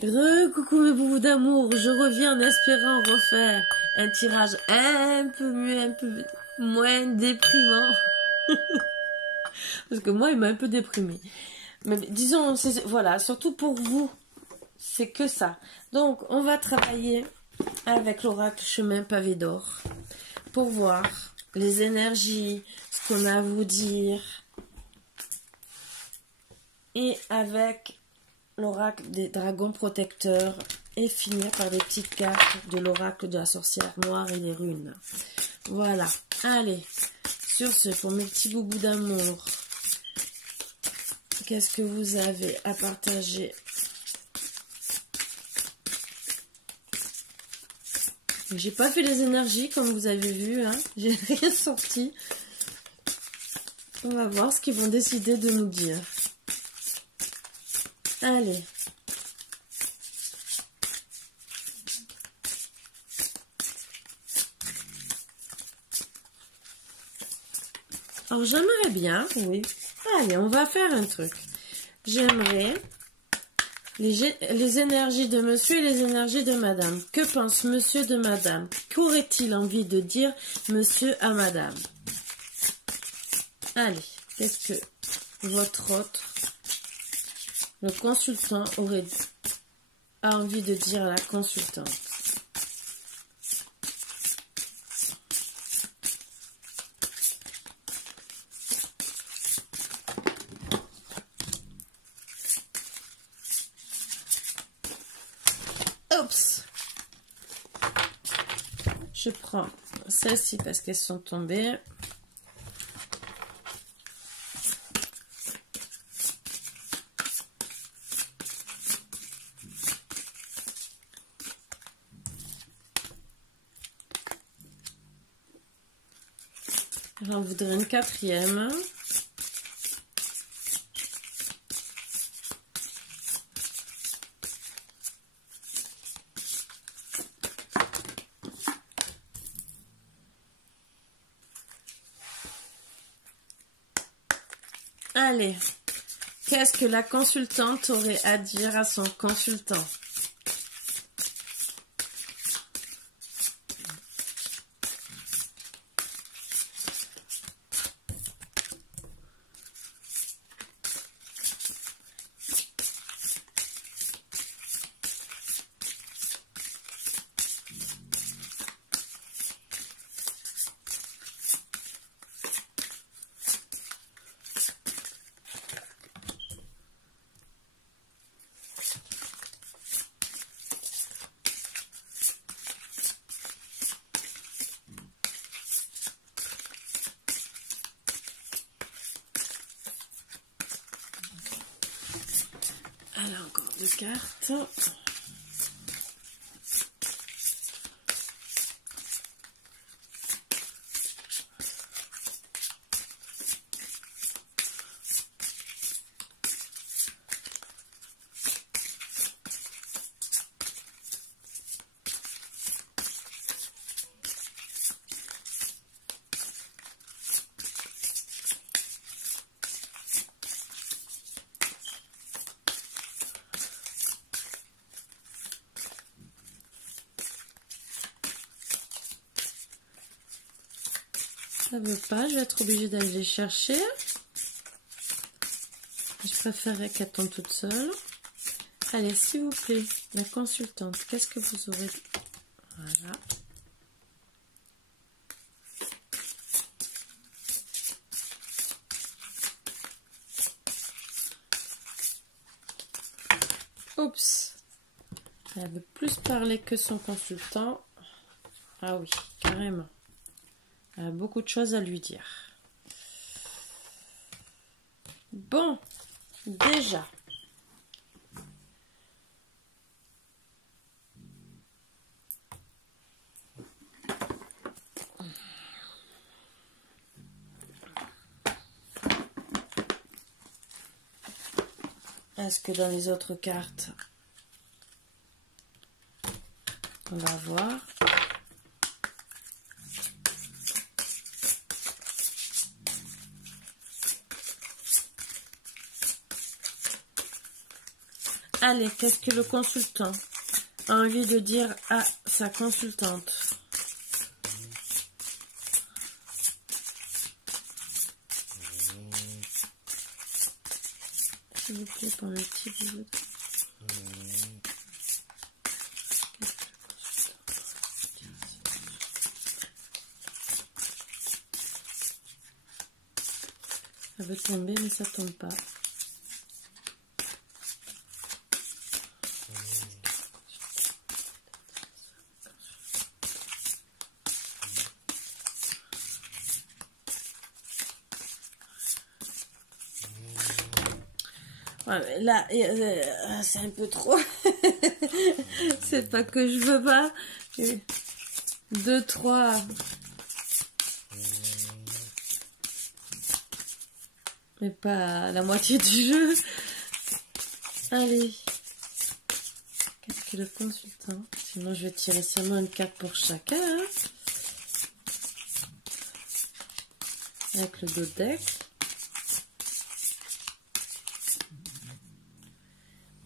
Coucou mes boubous d'amour, je reviens en espérant refaire un tirage un peu mieux, un peu moins déprimant. Parce que moi, il m'a un peu déprimé. Mais disons, voilà, surtout pour vous, c'est que ça. Donc, on va travailler avec l'oracle Chemin Pavé d'Or pour voir les énergies, ce qu'on a à vous dire. Et avec l'oracle des dragons protecteurs et finir par des petites cartes de l'oracle de la sorcière noire et des runes. Voilà. Allez, sur ce, pour mes petits boubous d'amour, qu'est-ce que vous avez à partager? J'ai pas fait les énergies comme vous avez vu, hein. J'ai rien sorti. On va voir ce qu'ils vont décider de nous dire. Allez. Alors j'aimerais bien, oui. Allez, on va faire un truc. J'aimerais les énergies de monsieur et les énergies de madame. Que pense monsieur de madame? Qu'aurait-il envie de dire monsieur à madame? Allez, qu'est-ce que votre autre, le consultant, a envie de dire à la consultante? Oups! Je prends celles-ci parce qu'elles sont tombées. J'en voudrais une quatrième. Allez, qu'est-ce que la consultante aurait à dire à son consultant? Alors, encore deux cartes. Ça veut pas, je vais être obligée d'aller les chercher. Je préférerais qu'elle tombe toute seule. Allez, s'il vous plaît, la consultante, qu'est-ce que vous aurez? Voilà. Oups. Elle veut plus parler que son consultant. Ah oui, carrément. Elle a beaucoup de choses à lui dire. Bon, déjà. Est-ce que dans les autres cartes, on va voir. Allez, qu'est-ce que le consultant a envie de dire à sa consultante? S'il vous plaît, pour le petit bisou. Ça veut tomber, mais ça tombe pas. Ouais, mais là, c'est un peu trop. C'est pas que je veux pas. 2, 3. Mais pas la moitié du jeu. Allez. Qu'est-ce que le consultant? Sinon, je vais tirer seulement une carte pour chacun. Hein. Avec le dos de deck.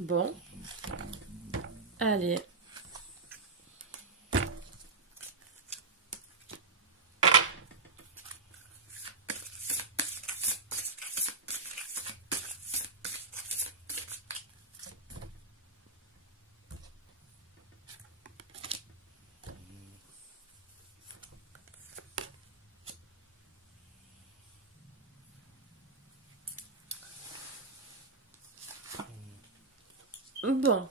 Bon. Allez. Bon.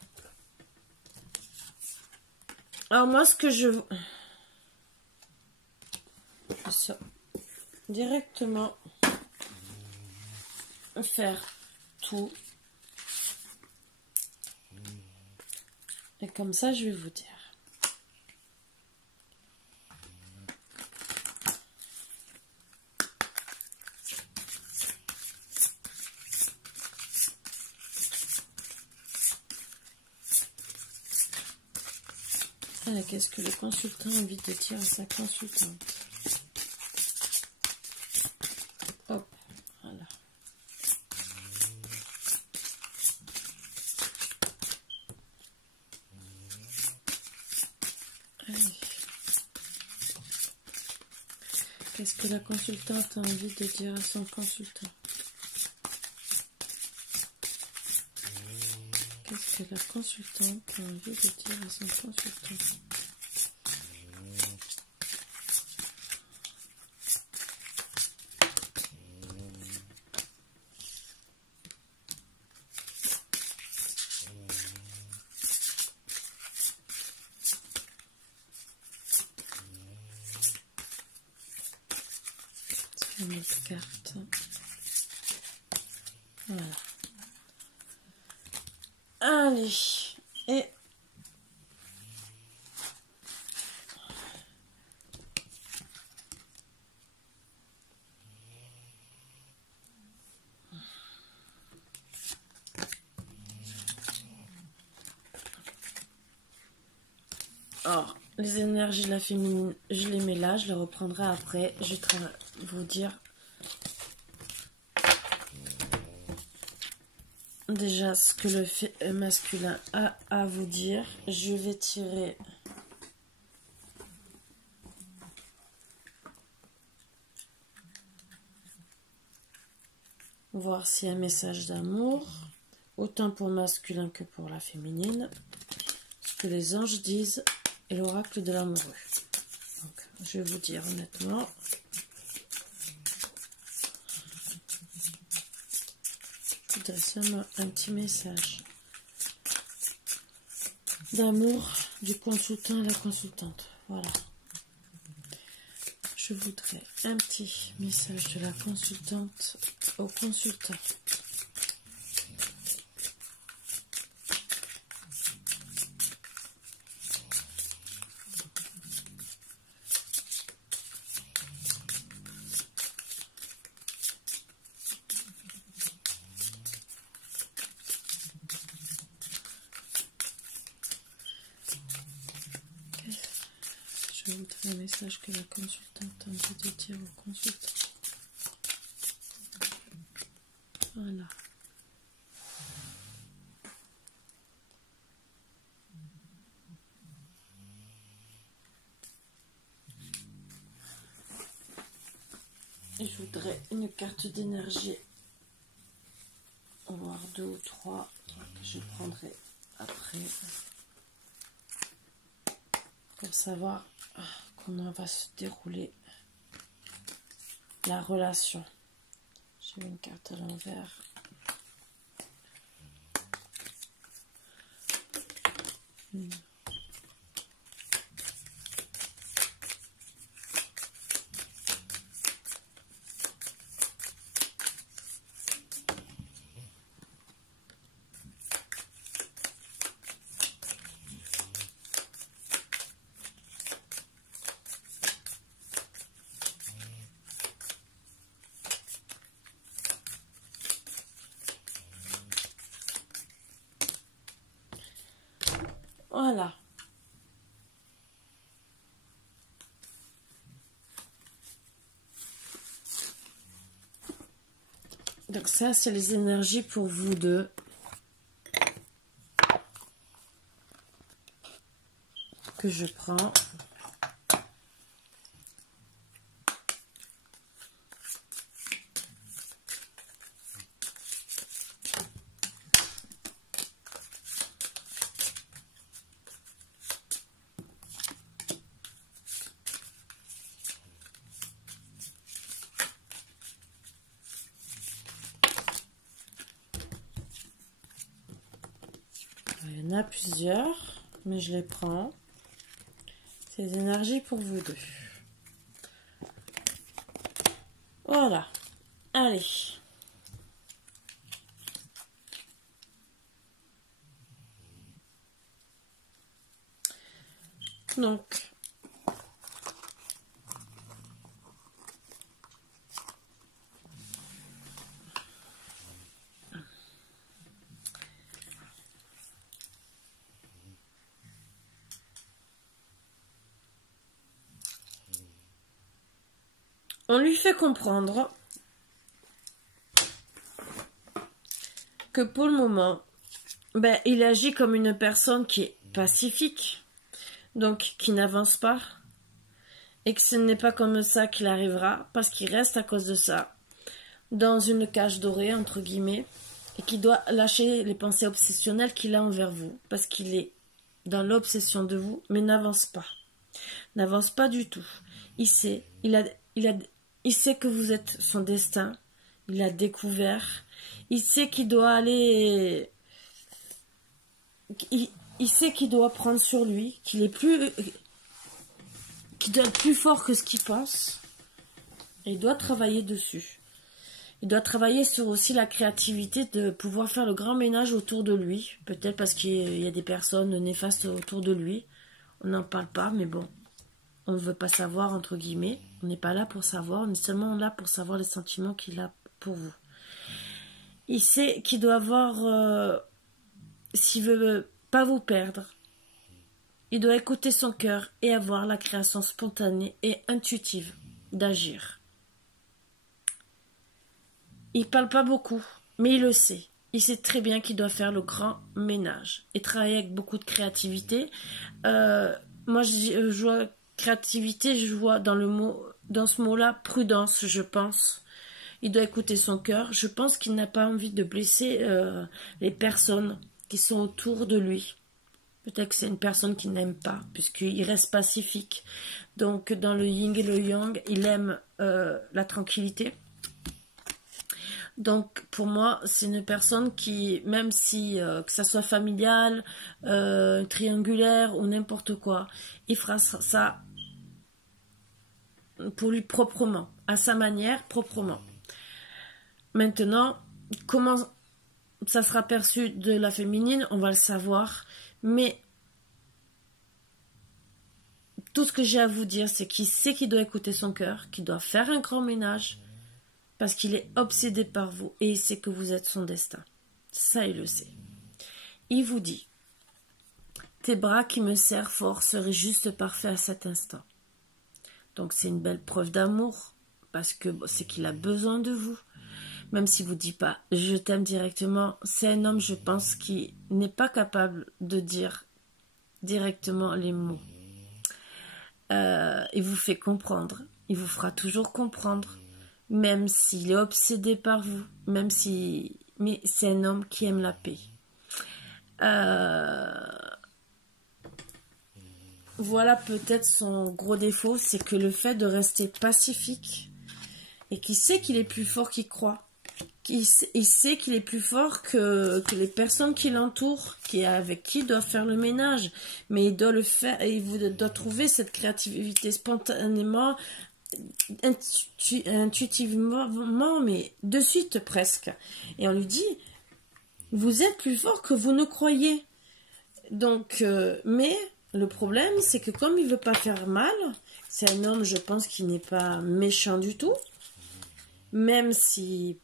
Alors moi, ce que je vais directement faire tout. Et comme ça, je vais vous dire. Qu'est-ce que le consultant a envie de dire à sa consultante? Hop, voilà. Allez. Qu'est-ce que la consultante a envie de dire à son consultant? Qu'est-ce que la consultante a envie de dire à son consultant? Une autre carte. Voilà. Allez. Et alors, les énergies de la féminine, je les mets là, je les reprendrai après. Je vais vous dire déjà ce que le masculin a à vous dire. Je vais tirer voir s'il y a un message d'amour, autant pour le masculin que pour la féminine. Ce que les anges disent et l'oracle de l'amoureux. Donc, je vais vous dire honnêtement. Je voudrais seulement un petit message d'amour du consultant à la consultante. Voilà. Je voudrais un petit message de la consultante au consultant. Je voudrais un message que la consultante a envie de dire au consultant. Voilà. je voudrais une carte d'énergie, voire 2 ou 3 que je prendrai après pour savoir comment va se dérouler la relation. J'ai une carte à l'envers. Voilà. Donc ça, c'est les énergies pour vous deux. Que je prends. Il y en a plusieurs, mais je les prends. C'est les énergies pour vous deux. Voilà. Allez. Donc, on lui fait comprendre que pour le moment, il agit comme une personne qui est pacifique, donc qui n'avance pas, et que ce n'est pas comme ça qu'il arrivera, parce qu'il reste à cause de ça dans une cage dorée, entre guillemets, et qui doit lâcher les pensées obsessionnelles qu'il a envers vous, parce qu'il est dans l'obsession de vous, mais n'avance pas du tout. Il sait que vous êtes son destin, il l'a découvert, il sait qu'il doit aller, il sait qu'il doit prendre sur lui, qu'il doit être plus fort que ce qu'il pense, et il doit travailler dessus. Il doit travailler sur aussi la créativité de pouvoir faire le grand ménage autour de lui. Peut-être parce qu'il y a des personnes néfastes autour de lui. On n'en parle pas, mais bon. On ne veut pas savoir, entre guillemets. On n'est pas là pour savoir. On est seulement là pour savoir les sentiments qu'il a pour vous. Il sait qu'il doit avoir... s'il veut pas vous perdre, il doit écouter son cœur et avoir la création spontanée et intuitive d'agir. Il parle pas beaucoup, mais il le sait. Il sait très bien qu'il doit faire le grand ménage et travailler avec beaucoup de créativité. Moi, je vois créativité, je vois dans ce mot-là, prudence, je pense. Il doit écouter son cœur. Je pense qu'il n'a pas envie de blesser les personnes qui sont autour de lui. Peut-être que c'est une personne qu'il n'aime pas, puisqu'il reste pacifique. Donc, dans le yin et le yang, il aime la tranquillité. Donc, pour moi, c'est une personne qui, même si, que ça soit familial, triangulaire ou n'importe quoi, il fera ça pour lui proprement, à sa manière, proprement. Maintenant, comment ça sera perçu de la féminine, on va le savoir, mais tout ce que j'ai à vous dire, c'est qu'il sait qu'il doit écouter son cœur, qu'il doit faire un grand ménage, parce qu'il est obsédé par vous et il sait que vous êtes son destin. Ça, il le sait. Il vous dit, tes bras qui me serrent fort seraient juste parfaits à cet instant. Donc c'est une belle preuve d'amour, parce que c'est qu'il a besoin de vous. Même s'il ne vous dit pas « je t'aime » directement, c'est un homme, je pense, qui n'est pas capable de dire directement les mots. Il vous fait comprendre, il vous fera toujours comprendre même s'il est obsédé par vous, même si... Mais c'est un homme qui aime la paix. Voilà peut-être son gros défaut, c'est que le fait de rester pacifique et qu'il sait qu'il est plus fort qu'il croit. Il sait qu'il est plus fort que les personnes qui l'entourent, avec qui il doit faire le ménage. Mais il doit le faire, et il doit trouver cette créativité spontanément, intuitivement, mais de suite presque. Et on lui dit, vous êtes plus fort que vous ne croyez. Donc, mais le problème, c'est que comme il veut pas faire mal, c'est un homme, je pense, qui n'est pas méchant du tout. Même si,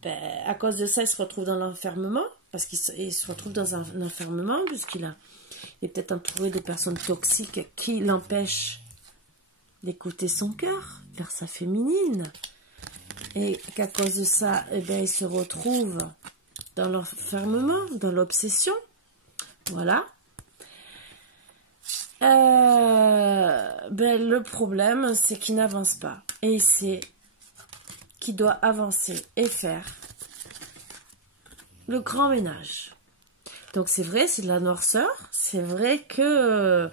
à cause de ça, il se retrouve dans l'enfermement, parce qu'il se retrouve dans un enfermement, puisqu'il est peut-être entouré de personnes toxiques qui l'empêchent d'écouter son cœur, vers sa féminine. Et qu'à cause de ça, eh bien, il se retrouve dans l'enfermement, dans l'obsession. Voilà. Le problème, c'est qu'il n'avance pas. Et c'est qui doit avancer et faire le grand ménage. Donc c'est vrai, c'est de la noirceur, c'est vrai que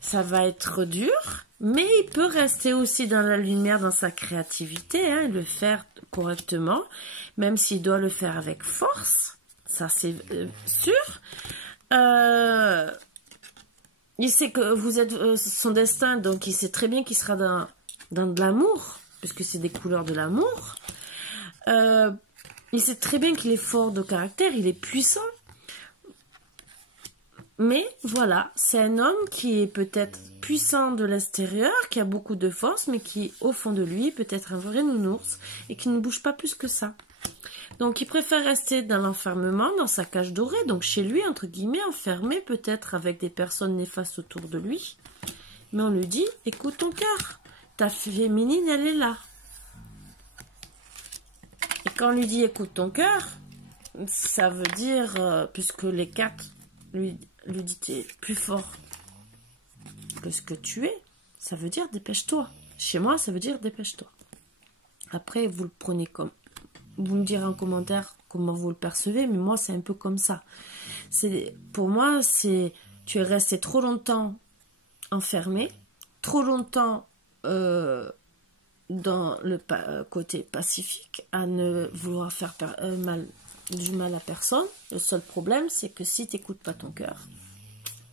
ça va être dur, mais il peut rester aussi dans la lumière, dans sa créativité, hein, le faire correctement, même s'il doit le faire avec force, ça c'est sûr. Il sait que vous êtes son destin, donc il sait très bien qu'il sera dans de l'amour, puisque c'est des couleurs de l'amour. Il sait très bien qu'il est fort de caractère, il est puissant. Mais voilà, c'est un homme qui est peut-être puissant de l'extérieur, qui a beaucoup de force, mais qui, au fond de lui, peut être un vrai nounours et qui ne bouge pas plus que ça. Donc, il préfère rester dans l'enfermement, dans sa cage dorée, donc chez lui, entre guillemets, enfermé, peut-être avec des personnes néfastes autour de lui. Mais on lui dit, écoute ton cœur, ta féminine, elle est là. Et quand on lui dit, écoute ton cœur, ça veut dire, puisque les cartes lui dit, t'es plus fort que ce que tu es, ça veut dire, dépêche-toi. Chez moi, ça veut dire, dépêche-toi. Après, vous le prenez comme... Vous me direz en commentaire comment vous le percevez, mais moi, c'est un peu comme ça. Pour moi, c'est... Tu es resté trop longtemps enfermé, trop longtemps dans le côté pacifique, à ne vouloir faire du mal à personne. Le seul problème, c'est que si tu n'écoutes pas ton cœur,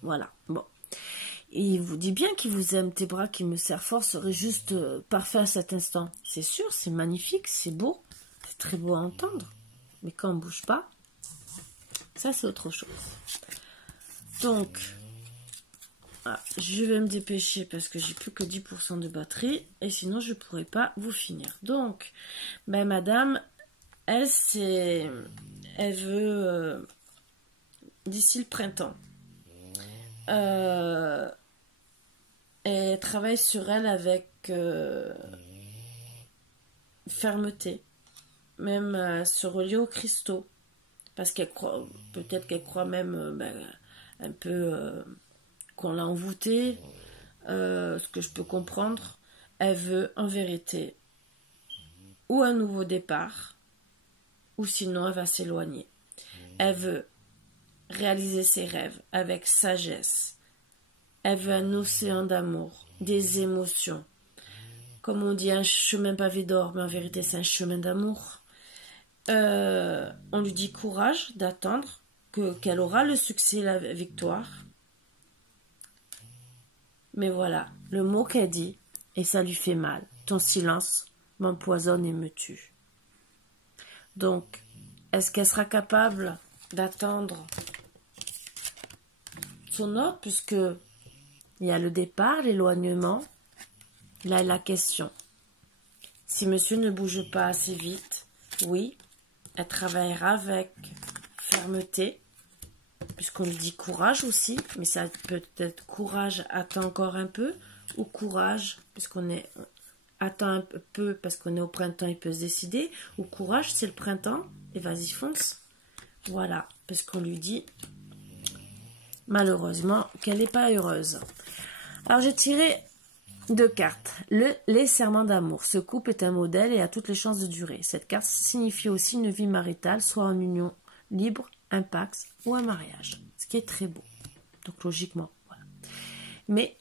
voilà, bon. Et il vous dit bien qu'il vous aime, tes bras qui me serrent fort seraient juste parfaits à cet instant. C'est sûr, c'est magnifique, c'est beau, c'est très beau à entendre. Mais quand on ne bouge pas, ça c'est autre chose. Donc, je vais me dépêcher parce que j'ai plus que 10% de batterie et sinon je ne pourrai pas vous finir. Donc, madame, elle veut d'ici le printemps. Elle travaille sur elle avec fermeté, même se relier aux cristaux, parce qu'elle croit, peut-être qu'elle croit même un peu qu'on l'a envoûtée, ce que je peux comprendre. Elle veut en vérité ou un nouveau départ, ou sinon elle va s'éloigner. Elle veut réaliser ses rêves avec sagesse. Elle veut un océan d'amour, des émotions. Comme on dit, un chemin pavé d'or, mais en vérité c'est un chemin d'amour. On lui dit courage d'attendre, qu'elle aura le succès, la victoire. Mais voilà, le mot qu'elle dit, et ça lui fait mal. Ton silence m'empoisonne et me tue. Donc, est-ce qu'elle sera capable d'attendre son ordre, puisque il y a le départ, l'éloignement, là la question. Si monsieur ne bouge pas assez vite, oui, elle travaillera avec fermeté, puisqu'on lui dit courage aussi, mais ça peut être courage, attends encore un peu, ou courage, puisqu'on est attends un peu parce qu'on est au printemps, il peut se décider, ou courage, c'est le printemps, et vas-y fonce. Voilà, parce qu'on lui dit malheureusement qu'elle n'est pas heureuse. Alors j'ai tiré Deux cartes. Les serments d'amour. Ce couple est un modèle et a toutes les chances de durer. Cette carte signifie aussi une vie maritale, soit en union libre, un pacte ou un mariage. Ce qui est très beau. Donc logiquement, voilà. Mais,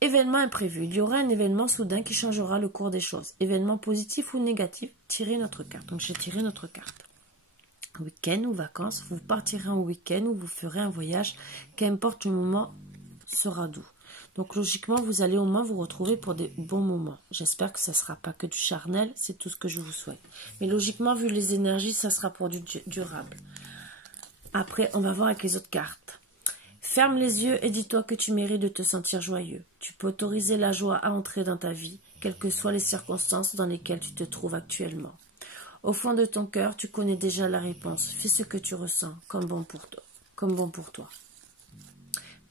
événement imprévu. Il y aura un événement soudain qui changera le cours des choses. Événement positif ou négatif, tirez notre carte. Donc j'ai tiré notre carte. Week-end ou vacances, vous partirez en week-end ou vous ferez un voyage, qu'importe le moment sera doux. Donc logiquement, vous allez au moins vous retrouver pour des bons moments. J'espère que ça ne sera pas que du charnel, c'est tout ce que je vous souhaite. Mais logiquement, vu les énergies, ça sera pour du durable. Après, on va voir avec les autres cartes. Ferme les yeux et dis-toi que tu mérites de te sentir joyeux. Tu peux autoriser la joie à entrer dans ta vie, quelles que soient les circonstances dans lesquelles tu te trouves actuellement. Au fond de ton cœur, tu connais déjà la réponse. Fais ce que tu ressens comme bon pour toi.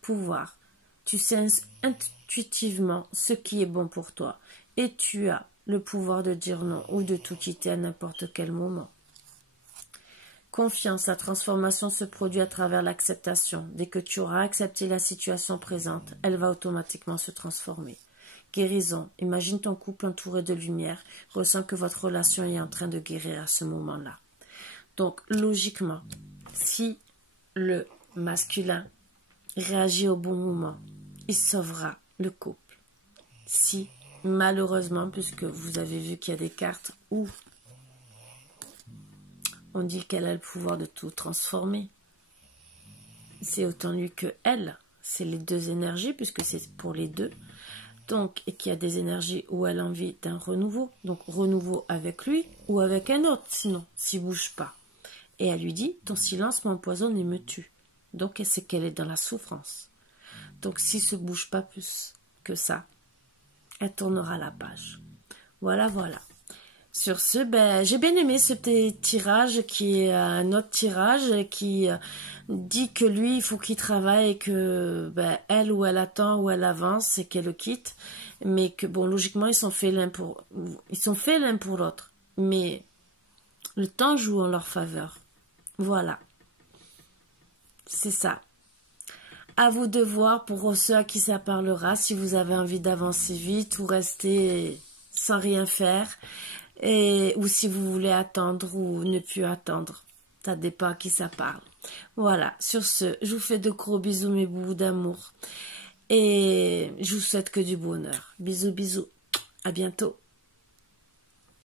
Pouvoir. Tu sais intuitivement ce qui est bon pour toi et tu as le pouvoir de dire non ou de tout quitter à n'importe quel moment. Confiance, la transformation se produit à travers l'acceptation. Dès que tu auras accepté la situation présente, elle va automatiquement se transformer. Guérison, imagine ton couple entouré de lumière, ressens que votre relation est en train de guérir à ce moment-là. Donc, logiquement, si le masculin réagit au bon moment, il sauvera le couple. Si, malheureusement, puisque vous avez vu qu'il y a des cartes où on dit qu'elle a le pouvoir de tout transformer, c'est autant lui que elle. C'est les deux énergies, puisque c'est pour les deux. Donc, et qu'il y a des énergies où elle a envie d'un renouveau. Donc, renouveau avec lui ou avec un autre, sinon, s'il ne bouge pas. Et elle lui dit, ton silence m'empoisonne et me tue. Donc, elle sait qu'elle est dans la souffrance. Donc, s'il ne se bouge pas plus que ça, elle tournera la page. Voilà, voilà. Sur ce, j'ai bien aimé ce petit tirage qui est un autre tirage qui dit que lui, il faut qu'il travaille et que elle ou elle attend ou elle avance et qu'elle le quitte. Mais que, bon, logiquement, ils sont faits l'un pour l'autre. Mais le temps joue en leur faveur. Voilà. C'est ça. À vous de voir pour ceux à qui ça parlera, si vous avez envie d'avancer vite ou rester sans rien faire, ou si vous voulez attendre ou ne plus attendre. Ça dépend à qui ça parle. Voilà, sur ce, je vous fais de gros bisous, mes boubous d'amour. Et je vous souhaite que du bonheur. Bisous, bisous. À bientôt.